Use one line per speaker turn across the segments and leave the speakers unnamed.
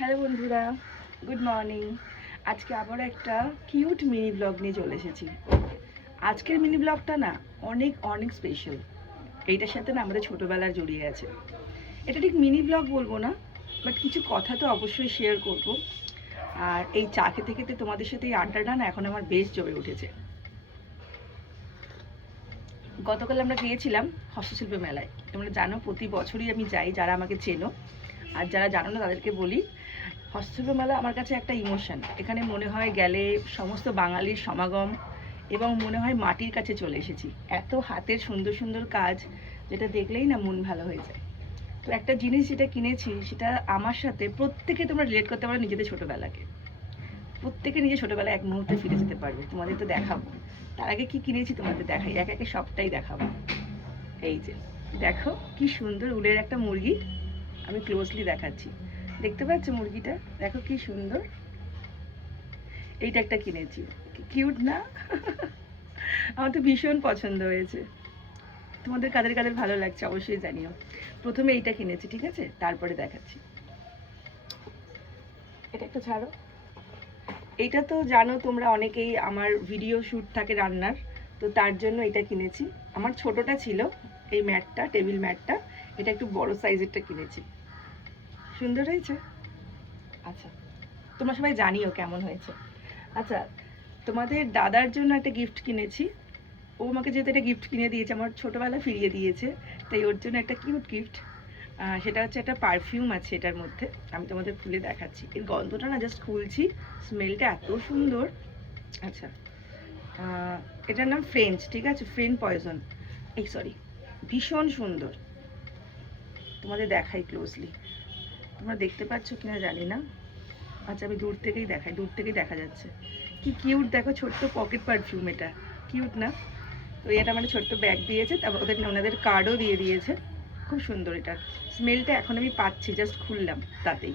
Hello বন্ধুরা, good morning. আজকে আবার একটা কিউট মিনি ব্লগ নিয়ে চলে এসেছি। আজকের মিনি ব্লগটা না অনেক অনেক স্পেশাল এইটার সাথে না আমাদের ছোটোবেলার জড়িয়ে আছে। এটা ঠিক মিনি ব্লগ বলব না বাট কিছু কথা তো অবশ্যই শেয়ার করব। আর এই চা খেতে খেতে তোমাদের সাথে এই আড্ডাটা না এখন আমার বেশ জমে উঠেছে। গতকাল আমরা গিয়েছিলাম হস্তশিল্প মেলায়। তোমরা জানো, প্রতি বছরই আমি যাই, যারা আমাকে চেনো। আর যারা জানো না, তাদেরকে বলি হস্তশিল্প মেলা আমার কাছে একটা ইমোশন। এখানে মনে হয় গেলে সমস্ত বাঙালির সমাগম এবং মনে হয় মাটির কাছে চলে এসেছি। এত হাতের সুন্দর সুন্দর কাজ যেটা দেখলেই না মন ভালো হয়ে যায়। তো একটা জিনিস যেটা কিনেছি সেটা আমার সাথে প্রত্যেকে তোমরা রিলেট করতে পারো নিজেদের ছোটোবেলাকে। প্রত্যেকে নিজের ছোটোবেলায় এক মুহূর্তে ফিরে যেতে পারবে, তোমাদের তো দেখাবো। তার আগে কি কিনেছি তোমাদের দেখাই, এক একে সবটাই দেখাবো। এই যে, দেখো কি সুন্দর উলের একটা মুরগি, আমি ক্লোজলি দেখাচ্ছি। দেখতে পাচ্ছ মুরগিটা? দেখো কি সুন্দর। এইটা একটা কিনেছি। কিউট না? আমার তো ভীষণ পছন্দ হয়েছে। তোমাদের কাদের কাদের ভালো লাগছে অবশ্যই জানিও। প্রথমে এইটা কিনেছি, ঠিক আছে? তারপরে দেখাচ্ছি। এটা একটা ছাড়ো এটা তো জানো তোমরা অনেকেই আমার ভিডিও শ্যুট থাকে রান্নার, তো তার জন্য এটা কিনেছি। আমার ছোটটা ছিল এই ম্যাটটা, টেবিল ম্যাটটা। এটা একটু বড় সাইজেরটা কিনেছি। সুন্দর হয়েছে? আচ্ছা তোমরা সবাই জানিও কেমন হয়েছে। আচ্ছা তোমাদের দাদার জন্য একটা গিফট কিনেছি। ও আমাকে যেহেতু একটা গিফট কিনে দিয়েছে, আমার ছোটোবেলা ফিরিয়ে দিয়েছে, তাই ওর জন্য একটা কিউট গিফট সেটা হচ্ছে একটা পারফিউম আছে এটার মধ্যে, আমি তোমাদের খুলে দেখাচ্ছি। এর গন্ধটা না জাস্ট খুলছি স্মেলটা এত সুন্দর। আচ্ছা এটার নাম ফ্রেঞ্চ ঠিক আছে? ফ্রেন পয়জন এই সরি ভীষণ সুন্দর। তোমাদের দেখাই ক্লোজলি তোমরা দেখতে পাচ্ছ কিনা জানি না। আচ্ছা আমি দূর থেকেই দেখাই, দূর থেকেই দেখা যাচ্ছে। কি কিউট দেখো ছোট্ট পকেট পারফিউম এটা। কিউট না? তো এটা মানে ছোট্ট ব্যাগ দিয়েছে, তারপর ওদের ওনাদের কার্ডও দিয়ে দিয়েছে। খুব সুন্দর এটা। স্মেলটা এখন আমি পাচ্ছি জাস্ট খুললাম তাতেই।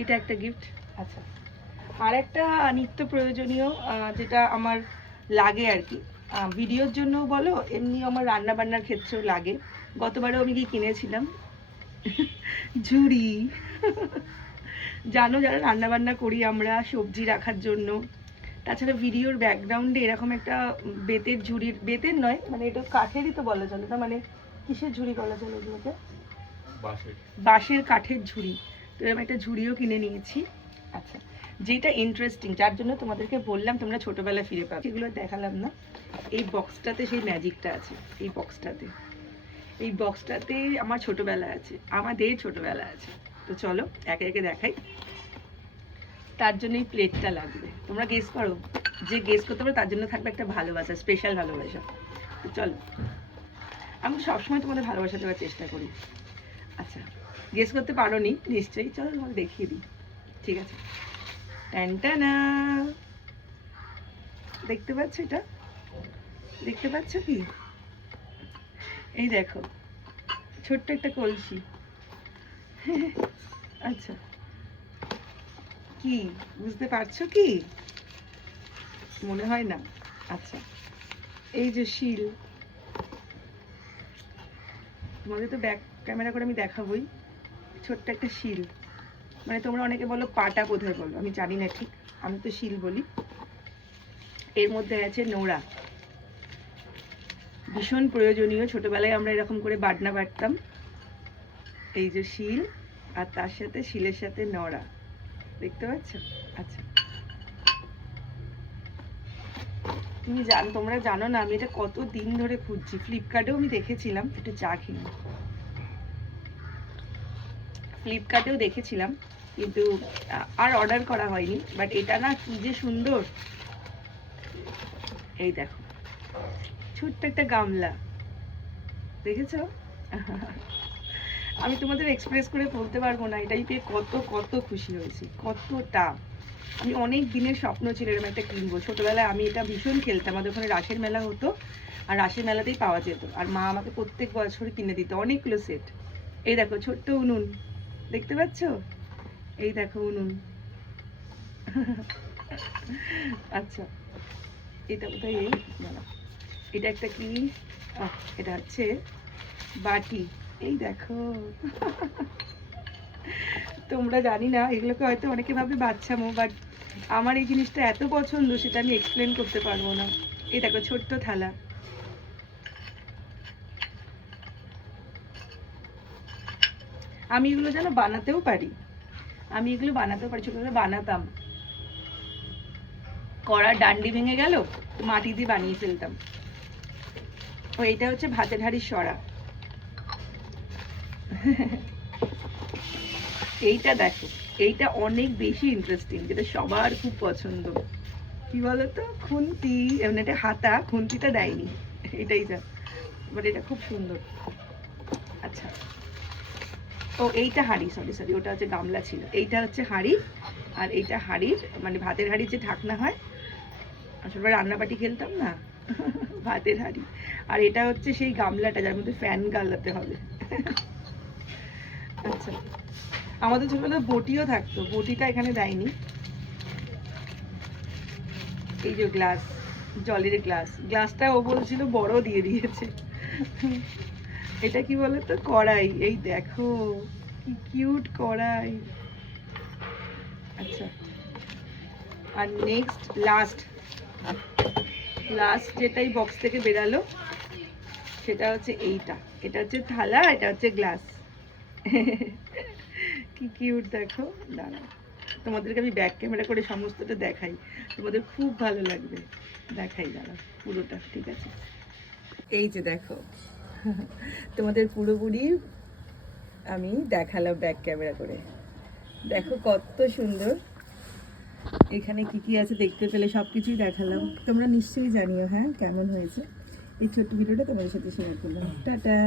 এটা একটা গিফট আচ্ছা। আর একটা নিত্য প্রয়োজনীয় যেটা আমার লাগে আর কি। ভিডিওর জন্য বলো এমনি আমার রান্না বান্নার ক্ষেত্রেও লাগে। গতবারও আমি কি কিনেছিলাম? ঝুড়ি। জানো যারা রান্না বান্না করি আমরা সবজি রাখার জন্য তাছাড়া ভিডিওর ব্যাকগ্রাউন্ডে এরকম একটা বেতের ঝুড়ির বেতের নয় মানে এটা কাঠেরই তো বলা চলে না মানে কিসের ঝুড়ি বলা চলে এগুলোকে? বাঁশের। কাঠের ঝুড়ি। তো এরকম একটা ঝুড়িও কিনে নিয়েছি। আচ্ছা যেটা ইন্টারেস্টিং যার জন্য তোমাদেরকে বললাম তোমরা ছোটবেলা ফিরে পাবে। সেগুলো দেখালাম না। এই বক্সটাতে সেই ম্যাজিকটা আছে এই বক্সটাতে এই বক্সটাতে আমার ছোটবেলা আছে, আমাদের ছোটবেলা আছে। তো চলো, একে একে দেখাই। তার জন্য এই প্লেটটা লাগবে। তোমরা গেস করো, যে গেস করতে পারো তার জন্য থাকবে একটা ভালোবাসা স্পেশাল ভালোবাসা। তো চলো, আমি সবসময় তোমাদের ভালোবাসা দেওয়ার চেষ্টা করি। আচ্ছা গেস করতে পারো নি নিশ্চয়ই। চলো, তোমাকে দেখিয়ে দিই। ঠিক আছে। ট্যান্টানা দেখতে পাচ্ছ এটা? দেখতে পাচ্ছ কি? এই দেখো, ছোট্ট একটা কলসি। আচ্ছা। কি, বুঝতে পারছ কি? মনে হয় না। আচ্ছা এই যে শিল। তোমাদের তো ব্যাক ক্যামেরা করে আমি দেখাবোই। ছোট্ট একটা শিল। মানে তোমরা অনেকে বলো পাটা কোথায় বলো, আমি জানি না ঠিক। আমি তো শিল বলি। এর মধ্যে আছে নোড়া। ভীষণ প্রয়োজনীয়। ছোটবেলায় আমরা এরকম করে বাটনা বাটতাম। এই যে শিল আর তার সাথে শিলের সাথে নড়া। দেখতে পাচ্ছ? আচ্ছা। তুমি জান, তোমরা জানো না, আমি এটা কত দিন ধরে খুঁজছি। ফ্লিপকার্টেও আমি দেখেছিলাম, একটু চা খেয়ে ফ্লিপকার্টেও দেখেছিলাম, কিন্তু আর অর্ডার করা হয়নি। বাট এটা না কি যে সুন্দর। এই দেখো। ছোট্ট একটা গামলা। দেখেছ? আমি তোমাদের এক্সপ্রেস করে বলতে পারব না এটাই পেয়ে কত কত খুশি হয়েছি, কতটা। আমি অনেক দিনের স্বপ্ন ছিল এরকম একটা কিনবো। ছোটবেলায় আমি এটা ভীষণ খেলতাম, আমাদের ওখানে রাসের মেলা হতো, আর রাসের মেলাতেই পাওয়া যেত। আর মা আমাকে প্রত্যেক বছর কিনে দিত, অনেকগুলো সেট এই দেখো, ছোট্ট উনুন। দেখতে পাচ্ছ? এই দেখো উনুন। আচ্ছা এটা কোথায় এই। এটা একটা কি? এটা হচ্ছে বাটি। এই দেখো। তোমরা জানি না, এগুলোকে হয়তো অনেকে ভাবে বাচ্চামো বাট আমার এই জিনিসটা এত পছন্দ সেটা আমি এক্সপ্লেন করতে পারব না। এই দেখো, ছোট্ট থালা। আমি এগুলো যেন বানাতেও পারি। আমি এগুলো বানাতেও পারি, ছোটবেলায় বানাতাম। কড়ার ডান্ডি ভেঙে গেল, মাটি দিয়ে বানিয়ে ফেলতাম। ও, এইটা হচ্ছে ভাতের হাঁড়ির সরা এইটা দেখো, এইটা অনেক বেশি ইন্টারেস্টিং যেটা সবার খুব পছন্দ। কি বলতো? খুন্তি মানে এটা হাতা, খুন্তিটা দেয়নি। এটাই যা বাট এটা খুব সুন্দর। আচ্ছা। ও, এইটা হাঁড়ি সরি সরি ওটা হচ্ছে গামলা ছিল। এইটা হচ্ছে হাঁড়ি, আর এইটা হাঁড়ির মানে ভাতের হাঁড়ির যে ঢাকনা হয়, আসলে রান্নাবাটি খেলতাম না। ভাতের হাঁড়ি। আর এটা হচ্ছে সেই গামলাটা যার মধ্যে ফ্যান গালাতে হবে। আচ্ছা। আমাদের ছোটবেলায় বটিও থাকতো। বটিটা এখানে দেয়নি। এই যে গ্লাস জলের গ্লাস গ্লাসটা ও বলছিল বড় দিয়ে দিয়েছে। এটা কি বলে তো কড়াই। এই দেখো, কি কিউট কড়াই। আচ্ছা। আর নেক্সট লাস্ট লাস্ট যেটাই বক্স থেকে বেরালো, সেটা হচ্ছে এইটা। এটা হচ্ছে থালা এটা হচ্ছে গ্লাস কি কিউট দেখো। দাঁড়াও। তোমাদেরকে আমি ব্যাক ক্যামেরা করে সমস্তটা দেখাই। তোমাদের খুব ভালো লাগবে। দেখাই, দাঁড়াও, পুরোটা, ঠিক আছে? এই যে দেখো, তোমাদের পুরোপুরি আমি দেখালাম ব্যাক ক্যামেরা করে। দেখো কত সুন্দর। এখানে কি কি আছে দেখতে পেলে সব কিছুই দেখালাম। তোমরা নিশ্চয়ই জানিও হ্যাঁ কেমন হয়েছে? এই ছোট্ট ভিডিওটা তোমাদের সাথে শেয়ার করলাম। টাটা!